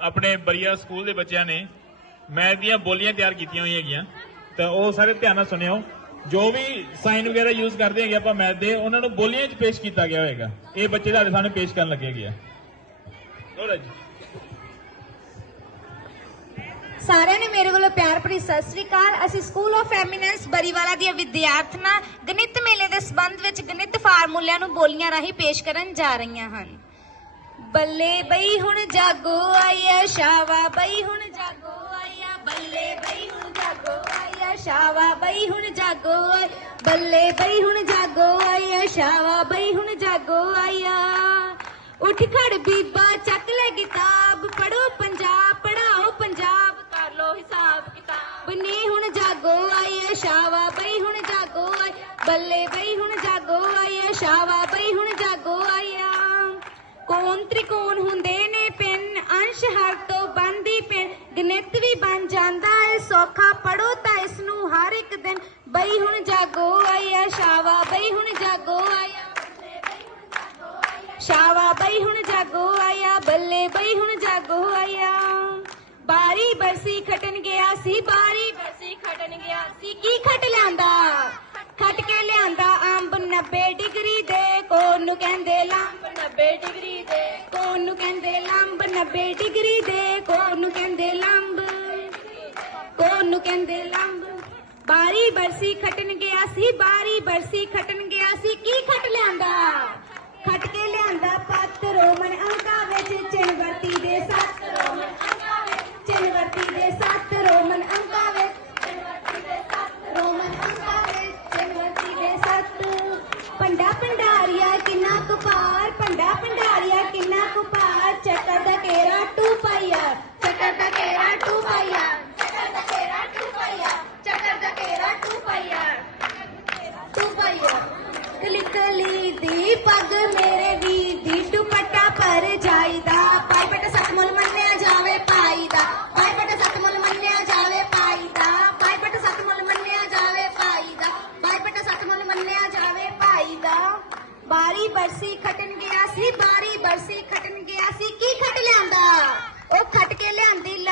ਆਪਣੇ ਬਰੀਆ ਸਕੂਲ ਦੇ ਬੱਚਿਆਂ ਨੇ ਮੈਥ ਦੀਆਂ ਬੋਲੀਆਂ ਤਿਆਰ ਕੀਤੀਆਂ ਹੋਈਆਂ ਹੈਗੀਆਂ। ਤਾਂ ਉਹ ਸਾਰੇ ਧਿਆਨ ਨਾਲ ਸੁਣਿਓ। ਜੋ ਵੀ ਸਾਈਨ ਵਗੈਰਾ ਯੂਜ਼ ਕਰਦੇ ਹੈਗੇ ਆਪਾਂ ਮੈਥ ਦੇ, ਉਹਨਾਂ ਨੂੰ ਬੋਲੀਆਂ 'ਚ ਪੇਸ਼ ਕੀਤਾ ਗਿਆ ਹੋਏਗਾ। ਇਹ ਬੱਚੇ ਤੁਹਾਡੇ ਸਾਹਮਣੇ ਪੇਸ਼ ਕਰਨ ਲੱਗੇ ਹੈਗੇ ਆ। ਲਓ ਰਾਜ ਸਾਰਿਆਂ ਨੇ ਮੇਰੇ ਵੱਲੋਂ ਪਿਆਰ ਭਰੀ ਸਤਿ ਸ੍ਰੀ ਅਕਾਲ। ਅਸੀਂ ਸਕੂਲ ਆਫ ਐਮੀਨੈਂਸ ਬਰੀਵਾਲਾ ਦੀਆਂ ਵਿਦਿਆਰਥਣਾਂ ਗਣਿਤ ਮੇਲੇ ਦੇ ਸਬੰਧ ਵਿੱਚ ਗਣਿਤ ਫਾਰਮੂਲਿਆਂ ਨੂੰ ਬੋਲੀਆਂ ਰਾਹੀਂ ਪੇਸ਼ ਕਰਨ ਜਾ ਰਹੀਆਂ ਹਨ। ਬੱਲੇ ਬਈ ਹੁਣ ਜਾਗੋ ਆਇਆ, ਸ਼ਾਵਾ ਬਈ ਹੁਣ ਜਾਗੋ ਆਇਆ, ਬੱਲੇ ਬਈ ਹੁਣ ਜਾਗੋ ਆਇਆ, ਸ਼ਾਵਾ ਬਈ ਹੁਣ ਜਾਗੋ ਆਇਆ, ਬੱਲੇ ਬਈ ਹੁਣ ਜਾਗੋ ਆਇਆ, ਸ਼ਾਵਾ ਬਈ ਹੁਣ ਜਾਗੋ ਆਇਆ। ਉੱਠ ਖੜ ਬੀਬਾ, ਚੱਕ ਲੈ ਕਿਤਾਬ ਪੜੋ ਪੰਜਾਬ ਪੜਾਓ ਪੰਜਾਬ, ਕਰ ਲੋ ਹਿਸਾਬ ਕਿਤਾਬ। ਨੇ ਹੁਣ ਜਾਗੋ ਆਇਆ, ਸ਼ਾਵਾ ਬਈ ਹੁਣ ਜਾਗੋ ਆਇਆ, ਬੱਲੇ ਬਈ ਹੁਣ ਜਾਗੋ ਆਇਆ, ਸ਼ਾਵਾ ਤ੍ਰਿਕੋਣ ਹੁੰਦੇ ਨੇ ਪਿੰਨ, ਅੰਸ਼ ਹਰ ਤੋਂ ਬਣਦੀ ਪਿੰਨ। ਗਣਿਤ ਵੀ ਬਣ ਜਾਂਦਾ ਹੈ ਸੌਖਾ ਪੜੋ ਤਾਂ ਇਸ ਨੂੰ ਹਰ ਇੱਕ ਦਿਨ। ਬਈ ਹੁਣ ਜਾਗੋ ਆਇਆ ਸ਼ਾਵਾ, ਬਈ ਹੁਣ ਜਾਗੋ ਆਇਆ। ਸ਼ਾਵਾ, ਬਈ ਹੁਣ ਜਾਗੋ ਆਇਆ, ਬੱਲੇ, ਬਈ ਹੁਣ ਜਾਗੋ ਆਇਆ। ਬਾਰੀ ਬਰਸੀ ਖਟਨ ਗਿਆ ਸੀ, ਬਾਰੀ ਬਰਸੀ ਖਟਣ ਗਿਆ ਸੀ। ਕੀ ਖਟ ਲਿਆਂਦਾ? ਖਟ ਕੇ ਲਿਆਂਦਾ ਅੰਬ 90 ਡਿਗਰੀ ਦੇ। ਕੋਨ ਨੂੰ ਕਹਿੰਦੇ ਲੰਬ 90 ਡਿਗਰੀ ਦੇ। ਕੋਣ ਨੂੰ ਕਹਿੰਦੇ ਲੰਬ? 90 ਡਿਗਰੀ ਦੇ। ਕੋਣ ਨੂੰ ਕਹਿੰਦੇ ਲੰਬ? ਕੋਣ ਨੂੰ ਕਹਿੰਦੇ ਲੰਬ? ਬਾਰੀ ਬਰਸੀ ਖਟਣ ਗਿਆ ਸੀ, ਬਾਰੀ ਬਰਸੀ ਖਟਣ ਗਿਆ ਸੀ। ਕੀ ਖਟ ਲਿਆਂਦਾ?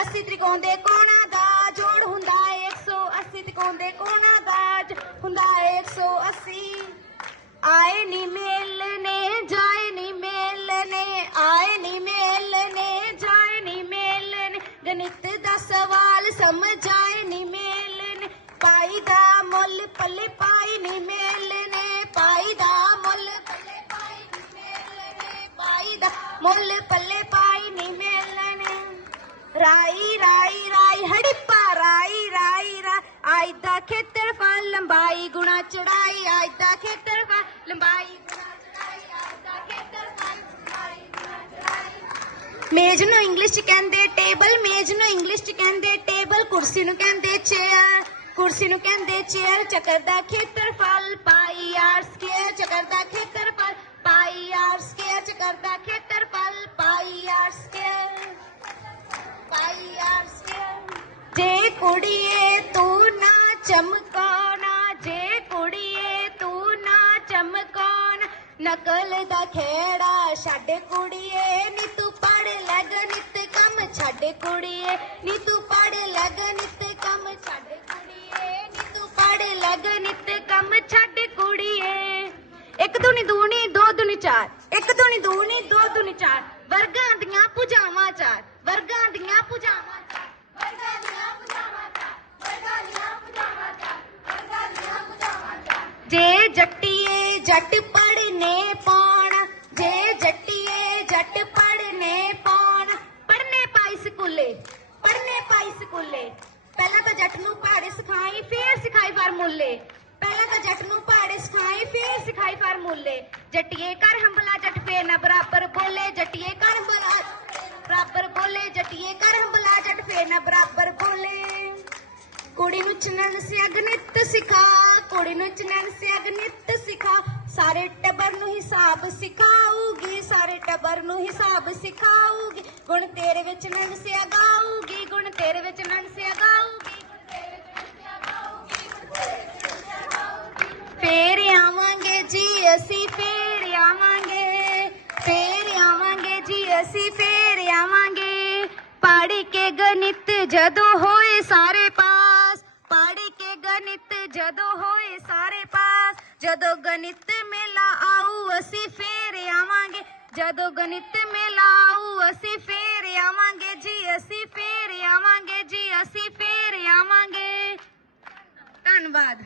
180 ਤ੍ਰਿਕੋਣ ਦੇ ਕੋਣਾਂ ਦਾ ਜੋੜ ਹੁੰਦਾ ਹੈ 180 ਤ੍ਰਿਕੋਣ ਦੇ ਕੋਣਾਂ ਦਾ ਹੁੰਦਾ ਹੈ 180 ਆਏ ਨੀ ਮੇਲ ਨੇ, ਜਾਏ ਨੀ ਮੇਲ ਨੇ, ਆਏ ਨੀ ਮੇਲ ਨੇ, ਜਾਏ ਨੀ ਮੇਲ ਨੇ। ਗਣਿਤ ਦਾ ਸਵਾਲ ਸਮਝਾਏ ਨੀ ਮੇਲ ਨੇ। ਪਾਈ ਦਾ ਮੁੱਲ ਪੱਲੇ ਪਾਈ ਨੀ ਮੇਲ ਨੇ, ਪਾਈ ਦਾ ਮੁੱਲ ਪੱਲੇ ਪਾਈ ਨੀ ਮੇਲ ਨੇ। ਪਾਈ ਦਾ ਮੁੱਲ ਪੱਲੇ ਰਾਈ ਰਾਈ ਰਾਈ, ਹੜਿੱਪਾ, ਰਾਈ ਰਾਈ, ਰਾ। ਆਈ ਦਾ ਖੇਤਰਫਲ ਲੰਬਾਈ ਗੁਣਾ ਚੜਾਈ ਆਈ ਦਾ ਖੇਤਰਫਲ ਲੰਬਾਈ ਮੇਜ਼ ਨੂੰ ਇੰਗਲਿਸ਼ ਚ ਕਹਿੰਦੇ ਟੇਬਲ, ਮੇਜ਼ ਨੂੰ ਇੰਗਲਿਸ਼ ਚ ਕਹਿੰਦੇ ਟੇਬਲ, ਕੁਰਸੀ ਨੂੰ ਕਹਿੰਦੇ ਚੇਅਰ, ਕੁਰਸੀ ਨੂੰ ਕਹਿੰਦੇ ਚੇਅਰ, ਚੱਕਰ ਦਾ ਖੇਤਰਫਲ ਕੁੜੀਏ, ਤੂੰ ਨਾ ਚਮਕਾਣਾ ਜੇ ਕੁੜੀਏ, ਤੂੰ ਨਾ ਚਮਕਾਉਣ। ਨਕਲ ਦਾ ਖੇੜਾ ਛੱਡ ਕੁੜੀਏ। ਨੀ ਤੂੰ ਪੜ ਲੱਗ ਨਿਤ ਕੰਮ ਛੱਡ ਕੁੜੀਏ। ਨੀ ਤੂੰ ਪੜ ਲੱਗ ਨਿਤ ਕੰਮ ਛੱਡ ਕੁੜੀਏ। ਨੀ ਤੂੰ ਪੜ ਲੱਗ ਨਿਤ ਕੰਮ ਛੱਡ ਕੁੜੀਏ। ਇੱਕ ਦੁਨੀ ਦੂਣੀ ਦੋ ਦੁਨੀ ਚਾਰ। ਇੱਕ ਦੁਨੀ ਦੂਣੀ ਦੋ ਦੁਨੀ ਚਾਰ। ਵਰਗਾਂ ਦੀਆਂ ਭੁਜਾਵਾਂ, ਚਾਰ। ਵਰਗਾਂ ਦੀਆਂ ਭੁਜਾਵਾਂ ਚਾਰ ਵਰਗਾਂ ਦੀਆਂ ਭੁਜਾਵਾਂ ਚਾਰ ਵਰਗਾਂ ਦੀਆਂ ਭੁਜਾਵਾਂ ਚਾਰ ਵਰਗਾਂ ਦੀਆਂ ਭੁਜਾਵਾਂ ਚਾਰ ਜੇ ਜੱਟੀਏ ਜੱਟ ਪੜਨੇ ਪਾਉਣ, ਜੇ ਜੱਟੀਏ ਜੱਟ ਪੜਨੇ ਪਾਉਣ। ਪੜਨੇ ਪਾਈ ਸਕੂਲੇ ਪੜਨੇ ਪਾਈ ਸਕੂਲੇ। ਪਹਿਲਾਂ ਤਾਂ ਜੱਟ ਨੂੰ ਪਹਾੜੇ ਸਿਖਾਈ, ਫੇਰ ਸਿਖਾਈ ਫਾਰਮੂਲੇ। ਪਹਿਲਾਂ ਤਾਂ ਜੱਟ ਨੂੰ ਪਹਾੜੇ ਸਿਖਾਈ, ਫੇਰ ਸਿਖਾਈ ਫਾਰਮੂਲੇ। ਜੱਟੀਏ ਕਰ ਹੰਬਲਾ, ਜੱਟ ਫੇਰ ਨਾ ਬਰਾਬਰ ਬੋਲੇ। ਜੱਟੀਏ ਕਰ ਹੰਬਲਾ, ਬਰਾਬਰ ਬੋਲੇ। ਜੱਟੀਏ ਕਰ ਹੰਬਲਾ, ਜੱਟ ਫੇਰ ਨਾ ਬਰਾਬਰ ਬੋਲੇ। ਕੁੜੀ ਨੂੰ ਚਨਨ ਸਿਆਗ ਨਿੱਤ ਸਿਖਾ, ਕੁੜੀ ਨੂੰ ਚਨਨ ਸਿਆਗ ਨਿੱਤ ਸਾਰੇ ਟੱਬਰ ਨੂੰ ਹਿਸਾਬ ਸਿਖਾਊਗੀ, ਸਾਰੇ ਟੱਬਰ ਨੂੰ ਹਿਸਾਬ ਸਿਖਾਊਗੀ। ਗੁਣ ਤੇਰੇ ਵਿੱਚ ਨਨ ਸਿਆਗ ਗੁਣ ਤੇਰੇ ਵਿੱਚ ਨਨ ਸਿਆਗ ਫੇਰ ਆਵਾਂਗੇ ਜੀ ਅਸੀਂ, ਫੇਰ ਆਵਾਂਗੇ। ਫੇਰ ਆਵਾਂਗੇ ਜੀ ਅਸੀਂ, ਫੇਰ ਆਵਾਂਗੇ। ਕੇ ਗਣਿਤ ਜਦੋਂ ਹੋਏ ਸਾਰੇ ਪਾਸ ਪੜ ਕੇ ਗਣਿਤ ਜਦੋਂ ਹੋਏ ਜਦੋਂ ਗਣਿਤ ਮੇਲਾ ਆਊ, ਅਸੀਂ ਫੇਰ ਆਵਾਂਗੇ। ਜਦੋਂ ਗਣਿਤ ਮੇਲਾ ਆਊ, ਅਸੀਂ ਫੇਰ ਆਵਾਂਗੇ ਜੀ, ਅਸੀਂ ਫੇਰ ਆਵਾਂਗੇ ਜੀ, ਅਸੀਂ ਫੇਰ ਆਵਾਂਗੇ। ਧੰਨਵਾਦ।